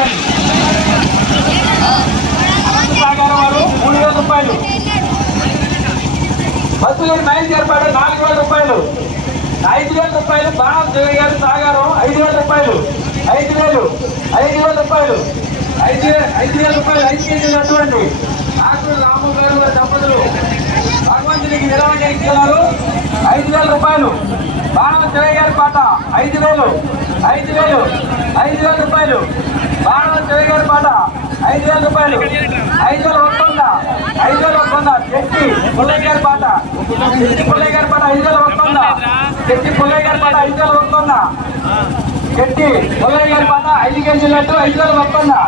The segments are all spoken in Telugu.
రూపాయలు. సాగర్ వారు 3000 రూపాయలు. బస్సులేని మహేష్ ఏర్పాటు 4000 రూపాయలు. 5000 రూపాయలు. బాణం శివయ్య గారు సాగారం 5000 రూపాయలు. 5000 రూపాయలు. 5000 రూపాయలు. 5 కేజీలు అటువంటి డాక్టర్ రాము గారు దంపతులు భగవంతునికి నిర్వహణ ఇస్తున్నారు. 5000 రూపాయలు. బాణం శివయ్య గారి పాట 5000 రూపాయలు. బాణం శివయ్య గారి పాట 5000 రూపాయలు. 5000 వస్తుందా? 5000 వస్తుందా? చెట్టి పుల్లయ్య గారి పాట 5000 వస్తుందా? చెట్టి పుల్లయ్య గారి పాట 5000 వస్తుందా? చెట్టి పుల్లయ్య గారి పాట 5 కేజీలు 5000 వస్తుందా?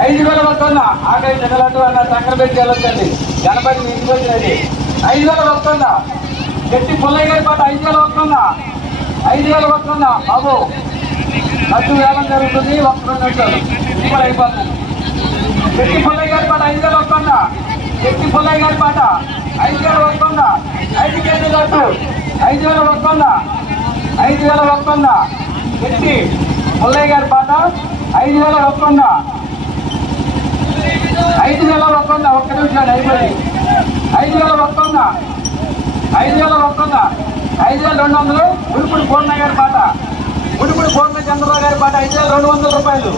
5000 వస్తుందా? ఆకలి జగలట్టు అన్న చక్కెర పెట్టి వెళ్ళొచ్చండి. గణపతి మీ ఇంటికి వచ్చినది. 5000 వస్తుందా? చెట్టి పుల్లయ్య గారి పాట 5000 వస్తుందా? 5000 వస్తుందా? బాబు ఖర్చు వేలం జరుగుతుంది. 1 నిమిషాలు ఇప్పుడు అయిపోతుంది. చెట్టి పుల్లయ్య గారి పాట 5000 వస్తుందా? చెట్టి పుల్లయ్య గారి పాట 5000 వస్తుందా? 5 కేజీలు 5000 వస్తుందా? 5000 వస్తుందా? చెట్టి పుల్లయ్య గారి పాట 5000 వస్తుందా? 5000 వస్తుందా? 1 నిమిషాలు అయిపోయింది. 5000 వస్తుందా? 5200. ఉడుపుడు పూర్ణ గారి పాట ఉడుపుడు పూర్ణ చంద్రరావు గారి పాట 5200 రూపాయలు.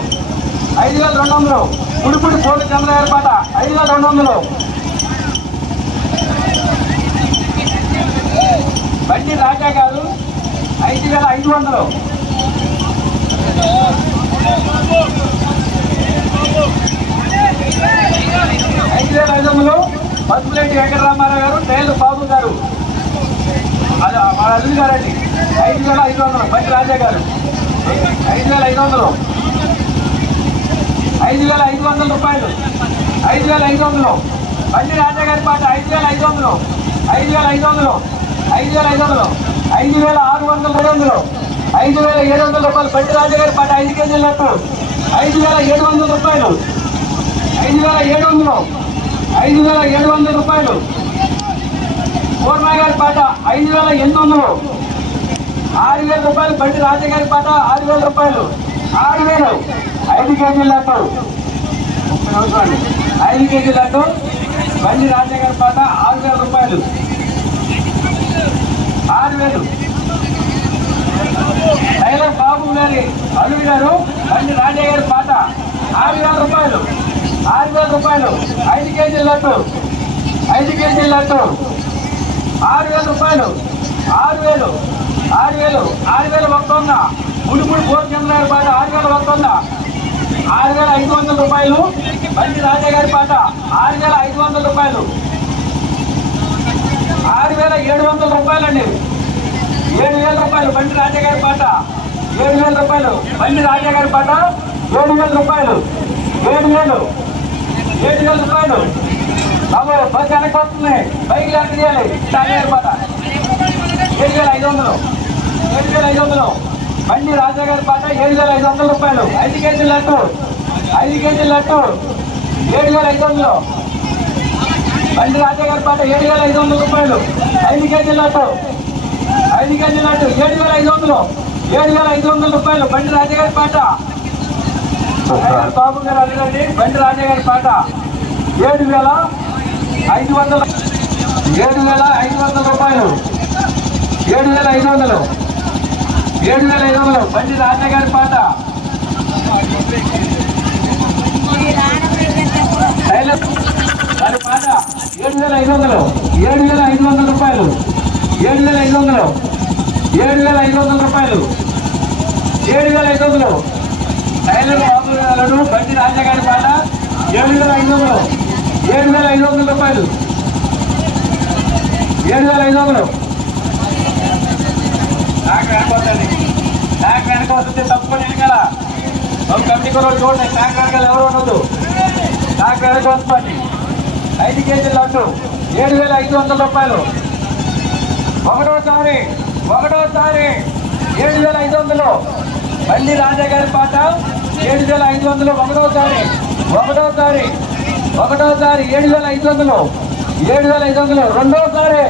5200. ఉడుపుడు పూర్ణ చంద్ర గారి పాట 5200. బండి రాజా గారు 5500. 5500. పసుపులేటి వెంకటరామారావు గారు టైలర్ బాబు గారు అది మా అల్లుడు గారండి. 5500. బండి రాజా గారు 5500. 5500 రూపాయలు. 5500. బండి రాజా గారి పాట 5500. 5600. 5700 రూపాయలు. బండి రాజా గారి పాట 5 కేజీలు 5700 రూపాయలు. 5700 రూపాయలు. పూర్ణ గారి పాట 5800. 6000 రూపాయలు. బండి రాజా గారి పాట 6000 రూపాయలు. 6000. 5 కేజీలు 5 కేజీలు బండి రాజా గారి పాట 6000 రూపాయలు. 6000. టైలర్ బాబు గారి అల్లుడు గారు బండి రాజా గారి పాట 6000 రూపాయలు. 6000 రూపాయలు. 5 కేజీలు 5 కేజీలు 6000 రూపాయలు. 6000 వస్తుందా? ముడుముడు భోజనం గారి పాట 6000 వస్తుందా? 6500 రూపాయలు. బండి రాజా గారి పాట 6500 రూపాయలు. 6700 రూపాయలండి. 7000 రూపాయలు. బండి రాజా గారి పాట 7000 రూపాయలు. బండి రాజా గారి పాట 7000 రూపాయలు. 7000 రూపాయలు. బాబు బస్ వెనక్కి వస్తుంది. బైక్ లాంటి చేయాలి. రాజా గారి పాట 7500. 7500. బండి రాజా గారి పాట 7500 రూపాయలు. 5 కేజీలు 5 కేజీలు 7500. బండి రాజా గారి పాట 7500 రూపాయలు. 5 కేజీలు 5 కేజీలు 7500. 7500 రూపాయలు. బండి రాజా గారి పాట బాబు గారు అడగండి. బండి రాజా గారి పాట 7500. 7500 రూపాయలు. 7500. 7500. బండి రాజా గారి పాట దాని పాట 7500. 7500 రూపాయలు. 7500. 7500 రూపాయలు. 7500. టైలర్ బాబు గారు బండి రాజా గారి పాట 7500. 7500 రూపాయలు. 7500. నాకు వెనకొద్దండి. నాకు వెనక వస్తుంది తప్పని వెనకాల కమిటీ కూడా చూడండి. నాకు వెనకాల ఎవరు ఉండదు. నాకు వెనక వస్తుంది. 5 కేజీలు 7500 రూపాయలు. ఒకటోసారి 7500. బండి రాజా గారి పాట 7500. ఒకటోసారి 7500. 7500. రెండోసారి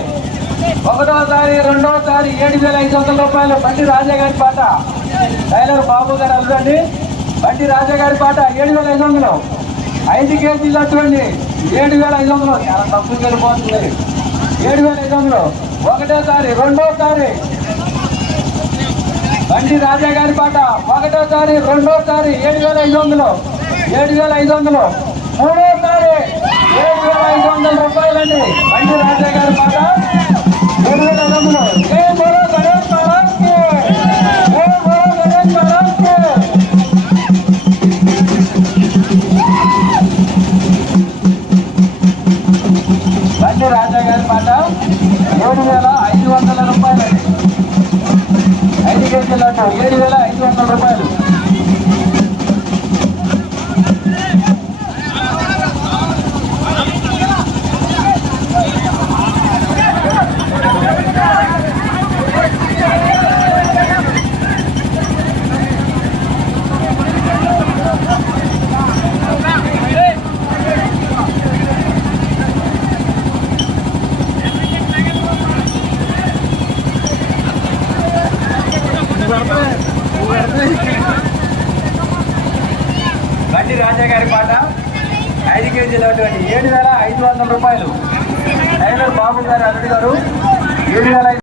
7500 రూపాయలు. బండి రాజా గారి పాట టైలర్ బాబు గారు అల్లుడండి. బండి రాజా గారి పాట 7,500. 5 కేజీలు అటువంటి 7,500. చాలా తక్కువ వెళ్ళిపోతుంది. 7,500 ఒకటోసారి, రెండోసారి. బండి రాజా గారి పాట ఒకటోసారి, రెండోసారి 7,500. 7,500 మూడోసారి 7,500 రూపాయలండి. బండి రాజా గారి పాట 7,500. ఏ మరో గణేష్ మహారాజ్కి, ఏ మరో గణేష్ మహారాజ్కి. బండి రాజా గారి పాట 7,500 రూపాయలండి. 5 కేజీల లడ్డు 7,500 రూపాయలు. బండి రాజా గారి పాట 5 కేజీల 7,500 రూపాయలు. టైలర్ బాబు గారు అల్లుడు గారు 7,500.